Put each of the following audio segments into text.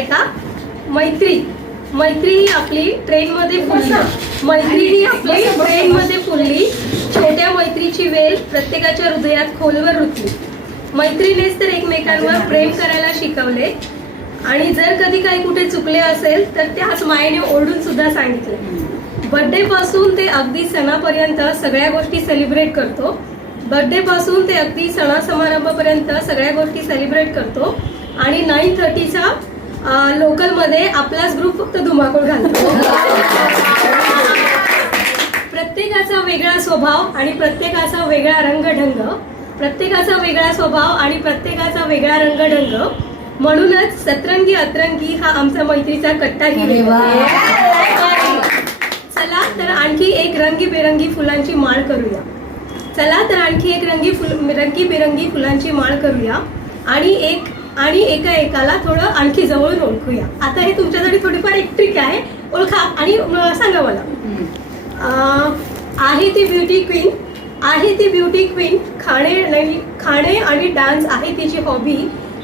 ऐका, मैत्री मैत्री ही आपली ट्रेनमध्ये फुलली. मैत्री ही आपली ट्रेनमध्ये फुलली. छोट्या मैत्रीची वेल प्रत्येकाच्या हृदयात खोलवर रुतली. मैत्रीनेच तर एकमेकांवर प्रेम करायला शिकवले आणि जर कधी काही कुठे चुकले असेल तर त्याच मायेने ओरडून सुद्धा सांगितले. बर्थडे पासून ते अगदी सणापर्यंत सगळ्या गोष्टी सेलिब्रेट करतो. बर्थडे पासून ते अगदी सणासमारंभापर्यंत सगळ्या गोष्टी सेलिब्रेट करतो. आणि 9:30च्या लोकलमध्ये आपलाच ग्रुप फक्त धुमाकूळ घालतो. प्रत्येकाचा वेगळा स्वभाव आणि प्रत्येकाचा वेगळा रंगढंग. प्रत्येकाचा वेगळा स्वभाव आणि प्रत्येकाचा वेगळा रंगढंग. म्हणूनच सतरंगी अतरंगी हा आमचा मैत्रीचा कट्टाही. चला तर आणखी एक रंगीबेरंगी फुलांची माळ करूया. चला तर आणखी एक रंगीबेरंगी फुलांची माळ करूया आणि एका एकाला थोडं आणखी जवळून ओळखूया. आता हे तुमच्यासाठी थोडीफार एक ट्रिक आहे. ओळखा आणि सांगा मला. आहे ती ब्युटी क्वीन, आहे ती ब्युटी क्वीन. खाणे आणि डान्स आहे तिची हॉबी.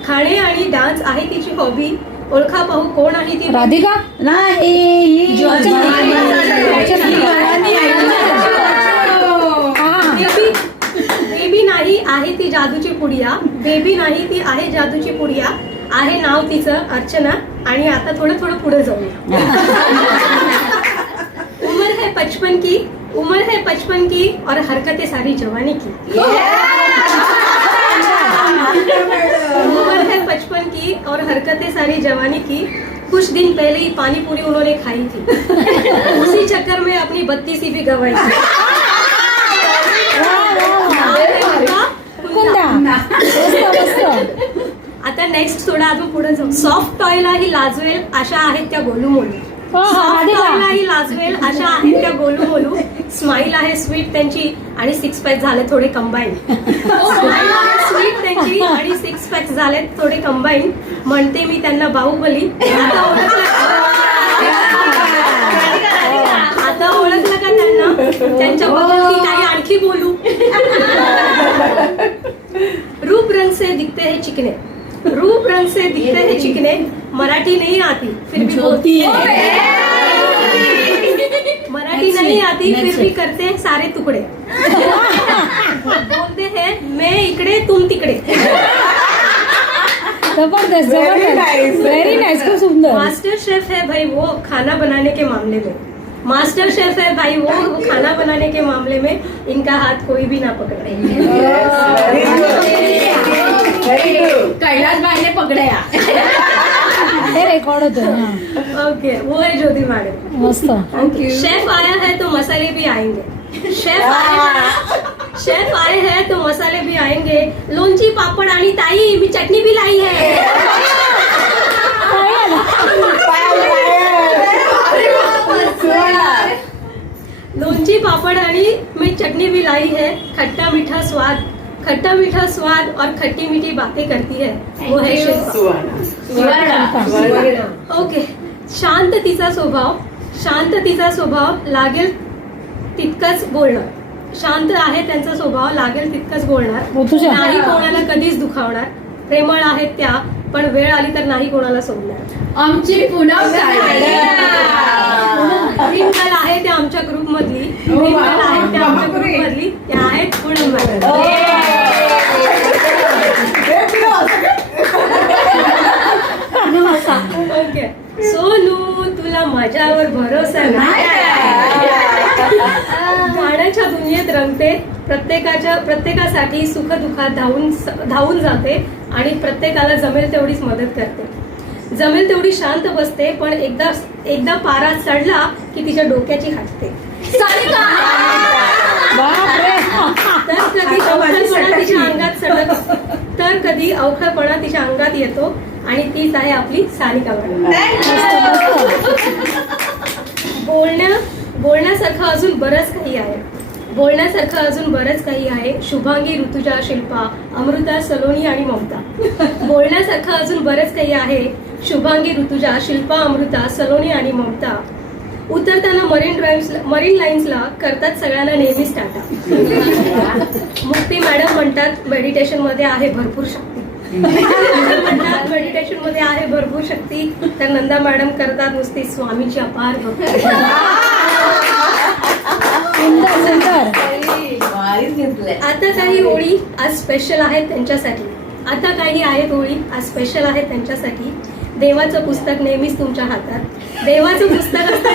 खाणे आणि डान्स आहे तिची हॉबी. ओळखा पाहू कोण आहे ती. राधिका नाही. बेबी नाही, आहे ती जादूची पुडिया. बेबी नाही, ती आहे जादूची पुडिया. आहे नाव तिचं अर्चना. आणि आता थोडं थोडं पुढे जाऊया. उम्र है 55 की, उम्र है 55 की और हरकतें सारी जवानी की. उम्र है 55 की और हरकतें सारी जवानी की. कुछ दिन पहले ही पानी पूरी उन्होंने खाई थी. उसी चक्कर में अपनी 32 भी गवाई थी. आता नेक्स्ट थोडा अजून पुढे जाऊ. सॉफ्ट टॉयला ही लाजवेल अशा आहेत त्या गोलू मोलू. सॉफ्ट टॉयला ही लाजवेल अशा आहेत त्या गोलू मोलू. स्माइल आहे स्वीट त्यांची आणि 6 पॅक झाले थोडे कंबाईन. स्माइल आहे स्वीट त्यांची आणि 6 पॅक झाले थोडे कंबाईन. म्हणते मी त्यांना बाहुबली. आता ओळखलं का त्यांना. त्यांच्याबद्दल मी काही आणखी बोलू. रूप रंग से दिखते हैं चिकने, रूप रंग से दिखते हैं चिकने. मराठी नहीं आती फिर भी बोलती है. मराठी नहीं आती फिर भी करते हैं सारे तुकडे. बोलते हैं मैं इकडे तुम तिकडे. जबरदस्त जबरदस्त. Very nice. खूप सुंदर. मास्टर शेफ है भाई वो खाना बनाने के मामले में. मास्टर शेफ है भाई वो खाना बनाने के मामले में इनका हाथ कोई भी ना पकड़े. कैलाश भाई ने पकड़या. हे रेकॉर्ड होतं. ओके वो है ज्योति मैडम. मस्त. शेफ आया है तो मसाले भी आएंगे. शेफ आए हैं तो मसाले भी आएंगे. लोणची पापड आणि ताई मी चटणी भी लाई है. लोणची पापड़ आणि मैं चटनी भी लाई है. खट्टा मीठा स्वाद और खट्टी मीठी बातें करती है वो है शिल्पा. ओके. शांततेचा स्वभाव लागेल तितकंच बोलणार. शांत आहे त्यांचा स्वभाव लागेल तितकंच बोलणार. नाही कोणाला कधीच दुखावणार. प्रेमळ आहेत त्या पण वेळ आली तर नाही कोणाला सोडणार. आमची पूनम ड्रीमगर्ल आहे त्या आमच्या ग्रुप मधली. ड्रीमगर्ल आहे त्या आमच्या ग्रुप मधली. त्या आहेत पूनम मॅडम. ओके. सोनू तुला माझ्यावर भरोसा नाही. गाण्याच्या दुनियेत रंगते. प्रत्येकासाठी सुख दुःखात धावून जाते आणि प्रत्येकाला जमेल तेवढीच मदत करते. जमेल तेवढी शांत बसते पण एकदा पारा चढला की तिच्या डोक्याची हाटते. तर कधी अवखळपणा तिच्या अंगात येतो आणि तीच आहे आपली सानिका मॅडम. बोलण्यासारखं अजून बरंच काही आहे. शुभांगी, ऋतुजा, शिल्पा, अमृता, सलोनी आणि ममता. बोलण्यासारखं अजून बरंच काही आहे. शुभांगी, ऋतुजा, शिल्पा, अमृता, सलोनी आणि ममता. उतरताना मरीन लाईन्सला करतात सगळ्यांना नेहमीच टाटा. मुक्ती मॅडम म्हणतात मेडिटेशन मध्ये आहे भरपूर शक्ती. मेडिटेशन मध्ये आहे भरपूर शक्ती, तर नंदा मॅडम करतात नुसती स्वामीची अपार भक्ती. सुंदर सुंदर. आता काही ओळी आज स्पेशल आहेत त्यांच्यासाठी. आता काही आहेत ओळी आज स्पेशल आहेत त्यांच्यासाठी. देवाचं पुस्तक नेहमीच तुमच्या हातात. देवाचं पुस्तक असतं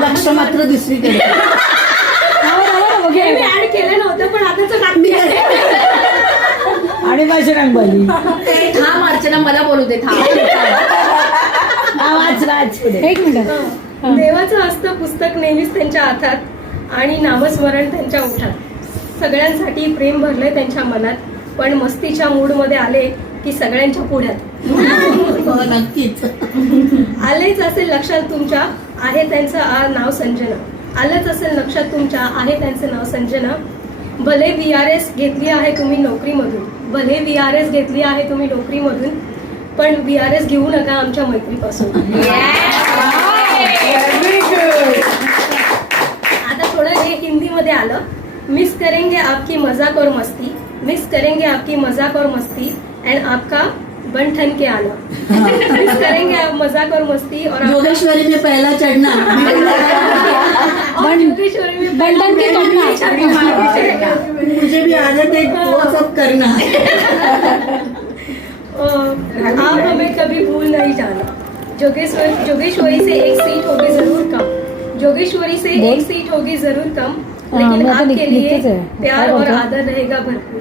लक्ष मात्र दुसरीकडे. हे मी ऍड केलं नव्हतं, पण आताच टाकते. आणि माझी रंगवली. ते थांब अर्चना, मला बोलू दे. थांब. वाच वाच एक मिनिट. देवाचं असतं पुस्तक नेहमीच त्यांच्या हातात आणि नामस्मरण त्यांच्या ओठात. सगळ्यांसाठी प्रेम भरलंय त्यांच्या मनात, पण मस्तीच्या मूड मध्ये आले की सगळ्यांच्या पुढ्यात. नक्कीच. आलेच असेल लक्षात तुमच्या, आहे त्यांचं नाव संजना. आलंच असेल लक्षात तुमच्या, आहे त्यांचं नाव संजना. भले VRS घेतली आहे तुम्ही नोकरीमधून, भले VRS घेतली आहे तुम्ही नोकरीमधून, पण VRS घेऊ नका आमच्या मैत्रीपासून. आता थोडं हे हिंदीमध्ये आलं. मिस करेंगे आपकी मजाक और मस्ती, मिस करेंगे आपकी मजाक और मस्ती एंड आपका बन ठन के आना. मिस करेंगे आप मजाक और मस्ती और जोगेश्वरी में पहला चढ़ना. जोगेश्वरी में बंधन के चढ़ना. मुझे भी आदत है वो सब करना. आप हमें कभी भूल नहीं जाना. जोगेश्वरी से एक सीट होगी जरूर कम, जोगेश्वरी से एक सीट होगी जरूर कम, लेकिन मैं तो आपके लिए लिखते थे. प्यार क्या और बोलते? आदर रहेगा भरपूर.